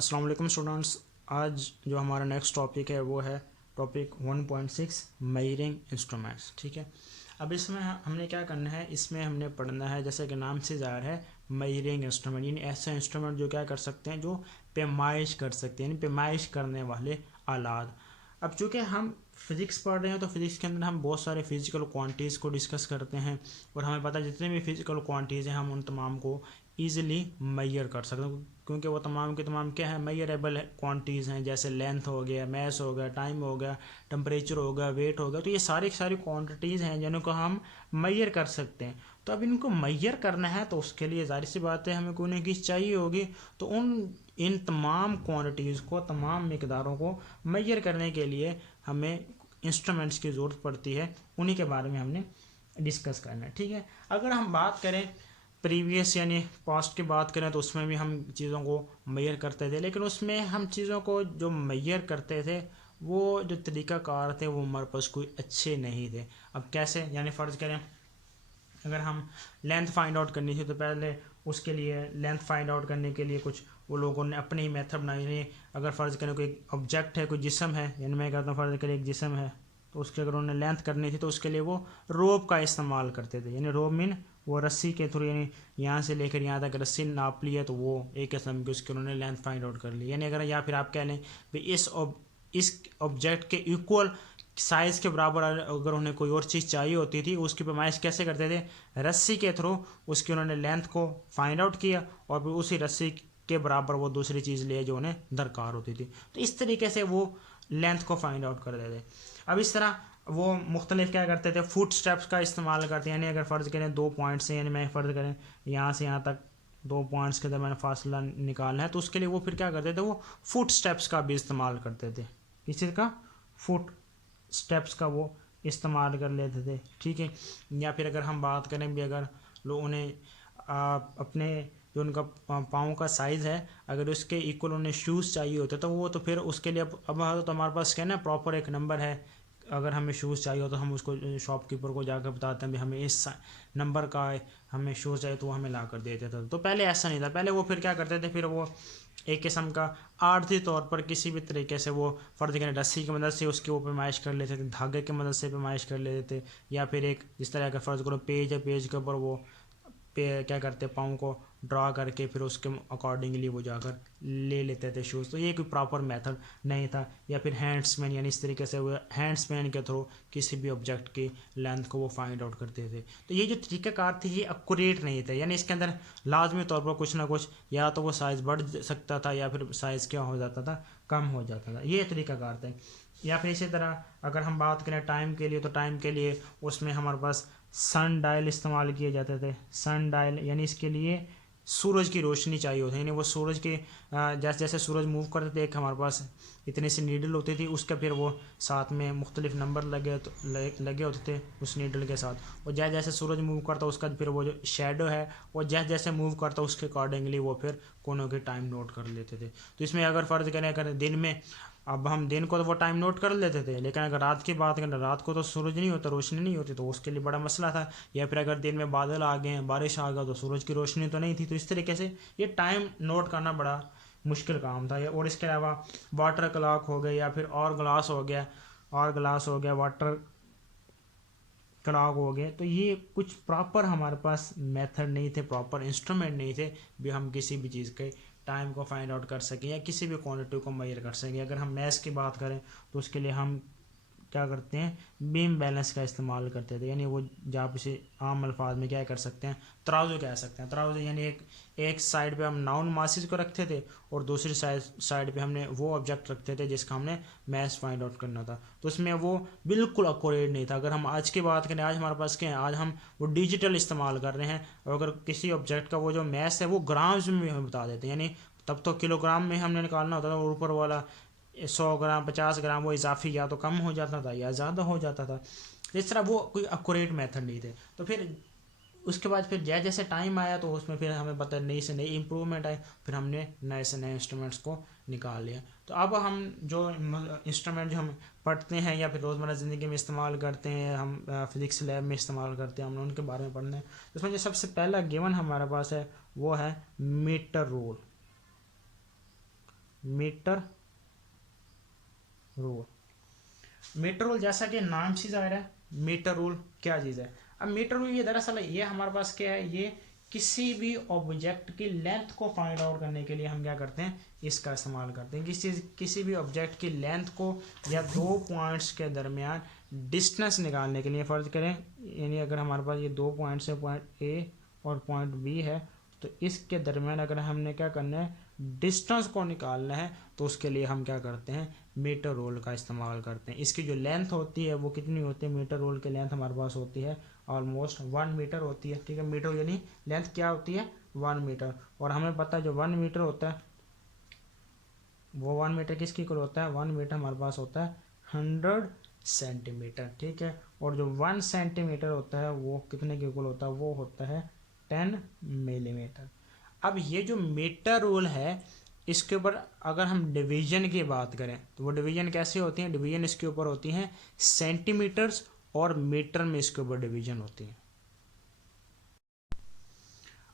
अस्सलाम वालेकुम स्टूडेंट्स। आज जो हमारा नेक्स्ट टॉपिक है वो है टॉपिक 1.6 मेजरिंग इंस्ट्रूमेंट्स। ठीक है, अब इसमें हमने क्या करना है, इसमें हमने पढ़ना है जैसे कि नाम से ज़ाहिर है मेजरिंग इंस्ट्रूमेंट, यानी ऐसे इंस्ट्रूमेंट जो क्या कर सकते हैं, जो पैमाइश कर सकते हैं, यानी पैमाइश करने वाले आलात। अब चूँकि हम फिज़िक्स पढ़ रहे हैं तो फिज़िक्स के अंदर हम बहुत सारे फिज़िकल क्वांटिटीज़ को डिस्कस करते हैं और हमें पता है जितने भी फिज़िकल क्वांटिटीज़ हैं हम उन तमाम को ईज़िली मैयर कर सकते हैं, क्योंकि वो तमाम के तमाम क्या है, मैयरेबल क्वांटिटीज़ हैं। जैसे लेंथ हो गया, मैस हो गया, टाइम हो गया, टेम्परेचर हो गया, वेट हो गया, तो ये सारी सारी क्वांटिटीज़ हैं जिनको हम मैयर कर सकते हैं। तो अब इनको मैयर करना है तो उसके लिए जाहिर सी बात है हमें कोई ना चीज़ चाहिए होगी। तो इन तमाम क्वांटिटीज़ को, तमाम मिकदारों को मैयर करने के लिए हमें इंस्ट्रूमेंट्स की ज़रूरत पड़ती है। उन्हीं के बारे में हमने डिस्कस करना है। ठीक है, अगर हम बात करें प्रीवियस यानी पास्ट की बात करें तो उसमें भी हम चीज़ों को मैयर करते थे, लेकिन उसमें हम चीज़ों को जो मैयर करते थे वो जो तरीक़ाकार थे वो हमारे पास कोई अच्छे नहीं थे। अब कैसे, यानी फ़र्ज़ करें अगर हम लेंथ फाइंड आउट करनी थी तो पहले उसके लिए लेंथ फाइंड आउट करने के लिए कुछ वो लोगों ने अपनी ही मेथड बनाई है। अगर फ़र्ज़ करें कोई ऑब्जेक्ट है, कोई जिस्म है, यानी मैं कहता हूँ फ़र्ज़ करें एक जिस्म है, तो उसके अगर उन्हें लेंथ करनी थी तो उसके लिए वो रोप का इस्तेमाल करते थे। यानी रोप मीन वो रस्सी के थ्रू, यानी यहाँ से लेकर यहाँ तक रस्सी नाप ली है तो वो एक किस्म की उसके उन्होंने लेंथ फाइंड आउट कर ली। यानी अगर, या फिर आप कह लें भाई इस ऑब्जेक्ट के इक्वल साइज़ के बराबर अगर उन्हें कोई और चीज़ चाहिए होती थी, उसकी पैमाइश कैसे करते थे, रस्सी के थ्रू उसकी उन्होंने लेंथ को फाइंड आउट किया और फिर उसी रस्सी के बराबर वो दूसरी चीज़ लिए जो उन्हें दरकार होती थी। तो इस तरीके से वो लेंथ को फाइंड आउट करते थे। अब इस तरह वो मुख्तलिफ क्या करते थे, फुट स्टेप्स का इस्तेमाल करते हैं। यानी अगर फ़र्ज़ करें 2 पॉइंट्स से, यानी मैं फ़र्ज़ करें यहाँ से यहाँ तक 2 पॉइंट्स के दरमियान फासला निकालना है, तो उसके लिए वो फिर क्या करते थे, वो फुट स्टेप्स का भी इस्तेमाल करते थे। किस चीज़ का, फुट स्टेप्स का वो इस्तेमाल कर लेते थे। ठीक है, या फिर अगर हम बात करें भी, अगर लोगों ने अपने जो उनका पाँव का साइज़ है अगर उसके इक्वल उन्हें शूज़ चाहिए होते तो वो, तो फिर उसके लिए अब तो हमारे पास क्या ना प्रॉपर एक नंबर है। अगर हमें शूज़ चाहिए हो तो हम उसको शॉपकीपर को जाकर बताते हैं भी हमें इस नंबर का हमें शूज़ चाहिए, तो वो हमें ला कर देते थे। तो पहले ऐसा नहीं था, पहले वो फिर क्या करते थे, फिर वो एक किस्म का आर्थिक तौर पर किसी भी तरीके से वो फ़र्ज़ करें रस्सी की मदद से उसकी वो पैमाइश कर लेते थे, धागे की मदद से पैमाइश कर लेते थे, या फिर एक जिस तरह का फ़र्ज़ करो पेज है, पेज के ऊपर वो पे क्या करते पाँव को ड्रा करके फिर उसके अकॉर्डिंगली वो जाकर ले लेते थे शूज़। तो ये कोई प्रॉपर मेथड नहीं था। या फिर हैंड्समैन, यानी इस तरीके से वो हैंड्समैन के थ्रू किसी भी ऑब्जेक्ट की लेंथ को वो फाइंड आउट करते थे। तो ये जो तरीक़ाकार थे ये एक्यूरेट नहीं थे, यानी इसके अंदर लाजमी तौर पर कुछ ना कुछ या तो वो साइज़ बढ़ सकता था या फिर साइज़ क्या हो जाता था, कम हो जाता था। ये तरीक़ाकार थे। या फिर इसी तरह अगर हम बात करें टाइम के लिए, तो टाइम के लिए उसमें हमारे पास सन डायल इस्तेमाल किए जाते थे। सन डायल यानी इसके लिए सूरज की रोशनी चाहिए होती है, यानी वो सूरज के जैसे जैसे सूरज मूव करते थे, एक हमारे पास इतनी सी नीडल होती थी, उसका फिर वो साथ में मुख्तलिफ नंबर लगे होते थे उस नीडल के साथ। और जैसे जैसे सूरज मूव करता उसका फिर वो जो शेडो है वो जैसे जैसे मूव करता उसके अकॉर्डिंगली वो फिर कोनों के टाइम नोट कर लेते थे। तो इसमें अगर फ़र्ज़ करें अगर दिन में, अब हम दिन को तो वो टाइम नोट कर लेते थे, लेकिन अगर रात की बात करें, रात को तो सूरज नहीं होता, रोशनी नहीं होती, तो उसके लिए बड़ा मसला था। या फिर अगर दिन में बादल आ गए, बारिश आ गया, तो सूरज की रोशनी तो नहीं थी। तो इस तरीके से ये टाइम नोट करना बड़ा मुश्किल काम था। और इसके अलावा वाटर क्लॉक हो गया, या फिर और ग्लास हो गया, वाटर क्लॉक हो गए। तो ये कुछ प्रॉपर हमारे पास मेथड नहीं थे, प्रॉपर इंस्ट्रूमेंट नहीं थे भी हम किसी भी चीज़ के टाइम को फाइंड आउट कर सकें या किसी भी क्वांटिटी को मेजर कर सकें। अगर हम मैथ्स की बात करें तो उसके लिए हम क्या करते हैं, बीम बैलेंस का इस्तेमाल करते थे। यानी वो जहाँ पे से आम अल्फाज में क्या कर सकते हैं, तराजू कह सकते हैं। तराजू यानी एक साइड पे हम नाउन मासेस को रखते थे और दूसरी साइड पे हमने वो ऑब्जेक्ट रखते थे जिसका हमने मैथ फाइंड आउट करना था। तो उसमें वो बिल्कुल एक्यूरेट नहीं था। अगर हम आज की बात करें, आज हमारे पास क्या है, आज हम वो डिजिटल इस्तेमाल कर रहे हैं और अगर किसी ऑब्जेक्ट का वो जो मैथ है वो ग्राम्स में हमें बता देते हैं। यानी तब तो किलोग्राम में हमने निकालना होता था और ऊपर वाला 100 ग्राम 50 ग्राम वो इजाफी या तो कम हो जाता था या ज़्यादा हो जाता था। इस तरह वो कोई एक्यूरेट मेथड नहीं थे। तो फिर उसके बाद फिर जैसे जैसे टाइम आया तो उसमें फिर हमें पता नई से नई इम्प्रूवमेंट आए, फिर हमने नए से नए इंस्ट्रूमेंट्स को निकाल लिया। तो अब हम जो इंस्ट्रूमेंट जो हम पढ़ते हैं या फिर रोज़मर्रा ज़िंदगी में इस्तेमाल करते हैं, हम फिज़िक्स लैब में इस्तेमाल करते हैं, हम उनके बारे में पढ़ना है। उसमें जो सबसे पहला गिवन हमारे पास है वो है metre rule. Metre rule. Metre rule जैसा कि नाम से जाहिर है, मीटर रूल क्या चीज़ है। अब मीटर रूल ये दरअसल ये हमारे पास क्या है, ये किसी भी ऑब्जेक्ट की लेंथ को फाइंड आउट करने के लिए हम क्या करते हैं, इसका इस्तेमाल करते हैं। किसी भी ऑब्जेक्ट की लेंथ को या दो पॉइंट्स के दरमियान डिस्टेंस निकालने के लिए फर्ज करें, यानी अगर हमारे पास ये दो पॉइंट्स है, पॉइंट ए और पॉइंट बी है, तो इसके दरमियान अगर हमने क्या करना है, डिस्टेंस को निकालना है, तो उसके लिए हम क्या करते हैं, मीटर रोल का इस्तेमाल करते हैं। इसकी जो लेंथ होती है वो कितनी होती है, मीटर रोल की लेंथ हमारे पास होती है ऑलमोस्ट 1 मीटर होती है। ठीक है, मीटर यानी लेंथ क्या होती है, 1 मीटर। और हमें पता है जो 1 मीटर होता है वो 1 मीटर किसके इक्वल होता है, 1 मीटर हमारे पास होता है 100 सेंटीमीटर। ठीक है, और जो 1 सेंटीमीटर होता है वो कितने के इक्वल होता है, वो होता है 10 मिलीमीटर। अब ये जो मीटर रूल है इसके ऊपर अगर हम डिवीजन की बात करें तो वो डिवीजन कैसे होती हैं, डिवीजन इसके ऊपर होती हैं सेंटीमीटर्स और मीटर में इसके ऊपर डिवीजन होती है।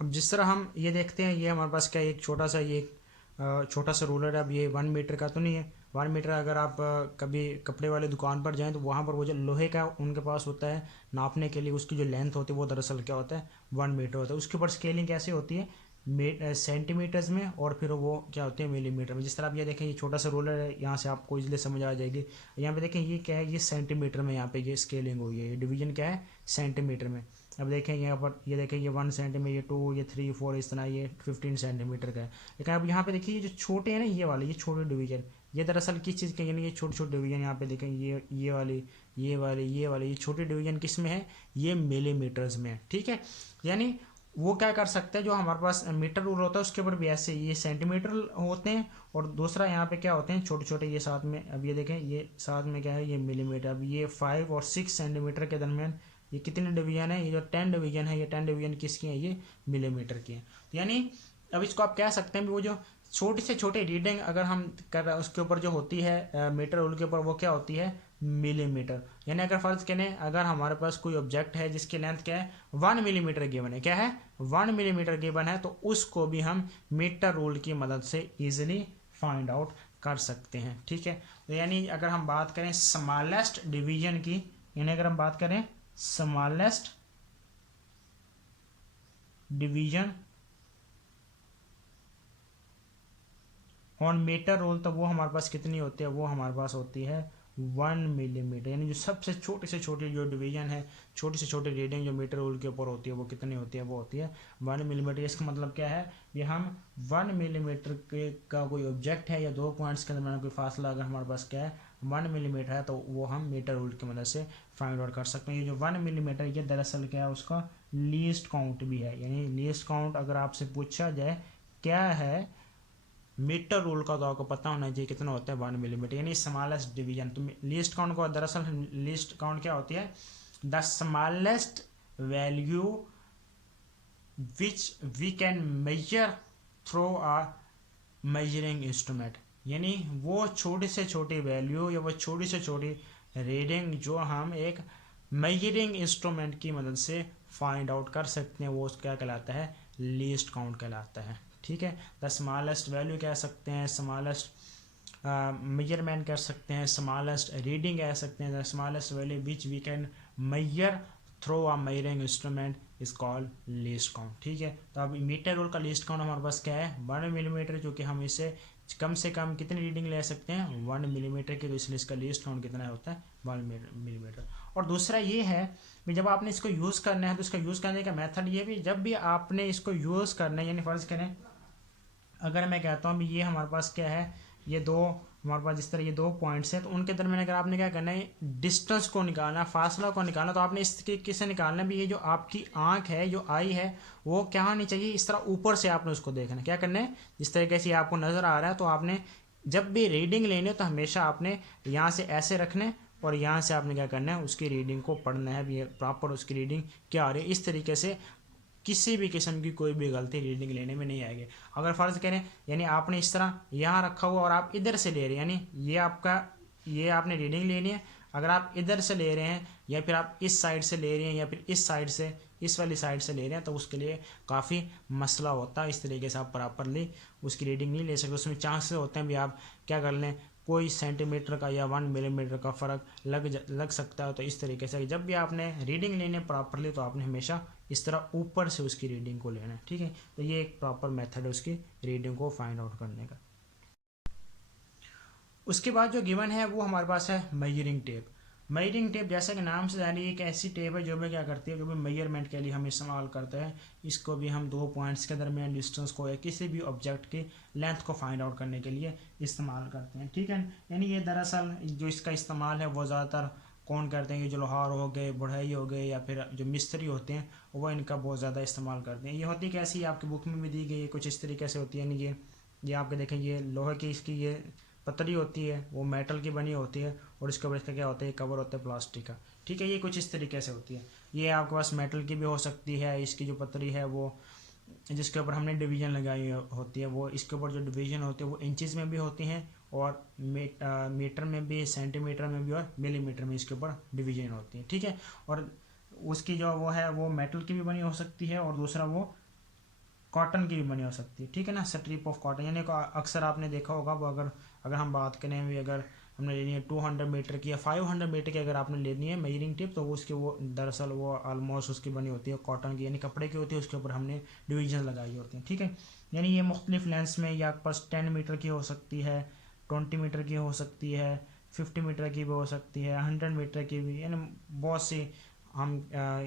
अब जिस तरह हम ये देखते हैं, ये हमारे पास क्या एक छोटा सा रूलर है। अब ये 1 मीटर का तो नहीं है, 1 मीटर अगर आप कभी कपड़े वाले दुकान पर जाएं तो वहाँ पर वो जो लोहे का उनके पास होता है नापने के लिए, उसकी जो लेंथ होती है वो दरअसल क्या होता है, 1 मीटर होता है। उसके ऊपर स्केलिंग कैसे होती है, सेंटीमीटर्स में, और फिर वो क्या होते हैं, मिलीमीटर में। जिस तरह आप ये देखें, ये छोटा सा रूलर है, यहाँ से आपको इजीली समझ आ जाएगी। यहाँ पे देखें ये क्या है, ये सेंटीमीटर में यहाँ पे ये स्केलिंग हुई है, ये डिवीजन क्या है, सेंटीमीटर में। अब देखें यहाँ पर, ये देखें ये 1 सेंटीमीटर, ये 2, ये 3, 4, इस तरह ये 15 सेंटीमीटर का है। लेकिन अब यहाँ पे देखिए ये जो छोटे हैं ना, ये वाले, ये छोटे डिवीजन, ये दरअसल किस चीज़ के, यानी ये छोटे छोटे डिवीजन यहाँ पे देखें, ये वाली, ये छोटे डिवीजन किस में है, ये मिलीमीटर्स में है। ठीक है, यानी वो क्या कर सकते हैं, जो हमारे पास मीटर रूल होता है उसके ऊपर भी ऐसे ये सेंटीमीटर होते हैं, और दूसरा यहाँ पे क्या होते हैं, छोटे छोटे ये साथ में। अब ये देखें, ये साथ में क्या है, ये मिलीमीटर। अब ये 5 और 6 सेंटीमीटर के दरमियान ये कितने डिवीजन है, ये जो 10 डिवीजन है, ये 10 डिवीजन किसकी है, ये मिलीमीटर की है। यानी अब इसको आप कह सकते हैं वो जो छोटी से छोटी रीडिंग अगर हम कर रहे हैं उसके ऊपर जो होती है मीटर रूल के ऊपर, वो क्या होती है, मिलीमीटर। यानी अगर फर्ज करें, अगर हमारे पास कोई ऑब्जेक्ट है जिसकी लेंथ क्या है, 1 मिलीमीटर गिवन है, क्या है, 1 मिलीमीटर गिवन है, तो उसको भी हम मीटर रूल की मदद से ईजिली फाइंड आउट कर सकते हैं। ठीक है, तो यानी अगर हम बात करें स्मॉलेस्ट डिवीजन की, यानी अगर हम बात करें smallest division on metre rule, तो वो हमारे पास कितनी होती है, वो हमारे पास होती है 1 मिलीमीटर। यानी जो सबसे छोटी से छोटी जो डिवीजन है, छोटी से छोटी रीडिंग जो मीटर रोल के ऊपर होती है वो कितनी होती है, वो होती है 1 मिलीमीटर। इसका मतलब क्या है, ये हम 1 मिलीमीटर के का कोई ऑब्जेक्ट है या दो पॉइंट्स के दरमियान कोई फासला अगर हमारे पास क्या है 1 मिलीमीटर है, तो वो हम मीटर रूल की मदद से फाइंड आउट कर सकते हैं। ये जो 1 मिलीमीटर ये दरअसल क्या है, उसका लीस्ट काउंट भी है। यानी लीस्ट काउंट अगर आपसे पूछा जाए क्या है मीटर रूल का, तो आपको पता होना चाहिए कितना होता है 1 मिलीमीटर, यानी स्मॉलेस्ट डिवीजन। तो लीस्ट काउंट को दरअसल लीस्ट काउंट क्या होती है, the smallest value which we can measure through a measuring instrument. यानी वो छोटी से छोटी वैल्यू या वो छोटी से छोटी रीडिंग जो हम एक मेजरिंग इंस्ट्रूमेंट की मदद से फाइंड आउट कर सकते हैं, वो क्या कहलाता है, लीस्ट काउंट कहलाता है। ठीक है, द स्मॉलेस्ट वैल्यू कह सकते हैं, स्मॉलेस्ट मेजरमेंट कर सकते हैं, स्मॉलेस्ट रीडिंग कह सकते हैं, the smallest value which we can measure through a measuring instrument is called least count. ठीक है, तो अब मीटर रूल का लीस्ट काउंट हमारे पास क्या है, 1 मिलीमीटर, जो कि हम इसे कम से कम कितनी रीडिंग ले सकते हैं, 1 मिलीमीटर की, तो इसलिए इसका लीस्ट काउंट कितना होता है, 1 मिलीमीटर। और दूसरा ये है कि जब आपने इसको यूज़ करना है तो इसका यूज़ करने का मेथड ये भी, जब भी आपने इसको यूज़ करना है, यानी फ़र्ज़ करें अगर मैं कहता हूँ भी ये हमारे पास क्या है, ये दो हमारे पास जिस तरह ये दो पॉइंट्स हैं, तो उनके दरमियान अगर आपने क्या करना है, डिस्टेंस को निकालना, फासला को निकालना, तो आपने इस तरीके से निकालना भी, ये जो आपकी आंख है, जो आई है, वो क्या होनी चाहिए, इस तरह ऊपर से आपने उसको देखना। क्या करना है, जिस तरीके से आपको नज़र आ रहा है, तो आपने जब भी रीडिंग लेनी है तो हमेशा आपने यहाँ से ऐसे रखना है और यहाँ से आपने क्या करना है, उसकी रीडिंग को पढ़ना है भी, प्रॉपर उसकी रीडिंग क्या आ रही है। इस तरीके से किसी भी किस्म की कोई भी गलती रीडिंग लेने में नहीं आएगी। अगर फ़र्ज़ करें यानी आपने इस तरह यहाँ रखा हुआ और आप इधर से ले रहे हैं, यानी ये आपने रीडिंग लेनी है, अगर आप इधर से ले रहे हैं या फिर आप इस साइड से ले रहे हैं या फिर इस साइड से, इस वाली साइड से ले रहे हैं तो उसके लिए काफ़ी मसला होता है। इस तरीके से आप प्रॉपरली उसकी रीडिंग नहीं ले सकते, उसमें चांसेस होते हैं भी आप क्या कर लें, कोई सेंटीमीटर का या 1 मिलीमीटर का फ़र्क लग सकता है। तो इस तरीके से जब भी आपने रीडिंग लेनी है प्रॉपरली तो आपने हमेशा इस तरह ऊपर से उसकी रीडिंग को लेना है, ठीक है। तो ये एक प्रॉपर मेथड है उसकी रीडिंग को फाइंड आउट करने का। उसके बाद जो गिवन है वो हमारे पास है मेजरिंग टेप। मेजरिंग टेप जैसा कि नाम से जानी है एक ऐसी टेप है जो भी क्या करती है, जो भी मेजरमेंट के लिए हम इस्तेमाल करते हैं। इसको भी हम 2 पॉइंट्स के दरमियान डिस्टेंस को या किसी भी ऑब्जेक्ट की लेंथ को फाइंड आउट करने के लिए इस्तेमाल करते हैं, ठीक है। यानी ये दरअसल जो इसका इस्तेमाल है वो ज़्यादातर कौन करते हैं, ये जो लोहार हो गए, बढ़ई हो गए, या फिर जो मिस्त्री होते हैं वो इनका बहुत ज़्यादा इस्तेमाल करते हैं। ये होती कैसी, आपकी बुक में भी दी गई है, कुछ इस तरीके से होती है। यानी ये आपके देखें, ये लोहे की इसकी ये पतरी होती है, वो मेटल की बनी होती है, और इसके ऊपर इसका क्या होता है, कवर होता है प्लास्टिक का, ठीक है। ये कुछ इस तरीके से होती है। ये आपके पास मेटल की भी हो सकती है, इसकी जो पतरी है वो जिसके ऊपर हमने डिवीज़न लगाई होती है, वो इसके ऊपर जो डिवीज़न होती है वो इंचज़ में भी होती हैं, और मीटर में भी, सेंटीमीटर में भी, और मिलीमीटर में इसके ऊपर डिवीज़न होती है, ठीक है। और उसकी जो वो है वो मेटल की भी बनी हो सकती है, और दूसरा वो कॉटन की भी बनी हो सकती है, ठीक है ना, स्ट्रिप ऑफ कॉटन। यानी अक्सर आपने देखा होगा वो अगर अगर हम बात करें भी, अगर हमने लेनी है 200 मीटर की या 500 मीटर की अगर आपने लेनी है मेजरिंग टेप, तो वो उसकी वो दरअसल वो ऑलमोस्ट उसकी बनी होती है कॉटन की, यानी कपड़े की होती है, उसके ऊपर हमने डिवीजन लगाई होती हैं, ठीक है। यानी ये मुख्तलिफ लेंस में या आपके पास 10 मीटर की हो सकती है, 20 मीटर की हो सकती है, 50 मीटर की भी हो सकती है, 100 मीटर की भी, यानी बहुत सी हम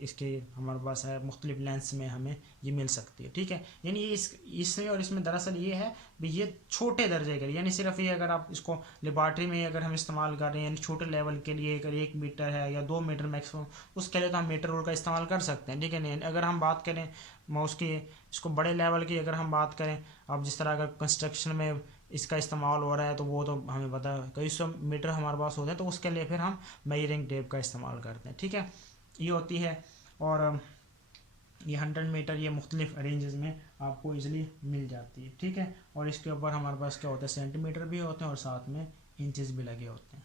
इसके हमारे पास है मुख्तलिफ लेंस में हमें ये मिल सकती है, ठीक है। यानी ये इसमें और इसमें दरअसल ये है भी ये छोटे दर्जे के लिए, यानी सिर्फ ये अगर आप इसको लेबॉर्ट्री में अगर हम इस्तेमाल कर रहे हैं, यानी छोटे लेवल के लिए अगर 1 मीटर है या 2 मीटर मैक्सिमम, उसके लिए तो हम मीटर रूल का इस्तेमाल कर सकते हैं, ठीक है। नहीं अगर हम बात करें माउस की इसको बड़े लेवल की अगर हम बात करें, अब जिस तरह अगर कंस्ट्रक्शन में इसका इस्तेमाल हो रहा है तो वो तो हमें पता है कई 100 मीटर हमारे पास होते हैं, तो उसके लिए फिर हम मेजरिंग टेप का इस्तेमाल करते हैं, ठीक है। ये होती है, और ये 100 मीटर ये मुख्तलिफ रेंजेस में आपको इजीली मिल जाती है, ठीक है। और इसके ऊपर हमारे पास क्या होता है, सेंटीमीटर भी होते हैं और साथ में इंचेस भी लगे होते हैं।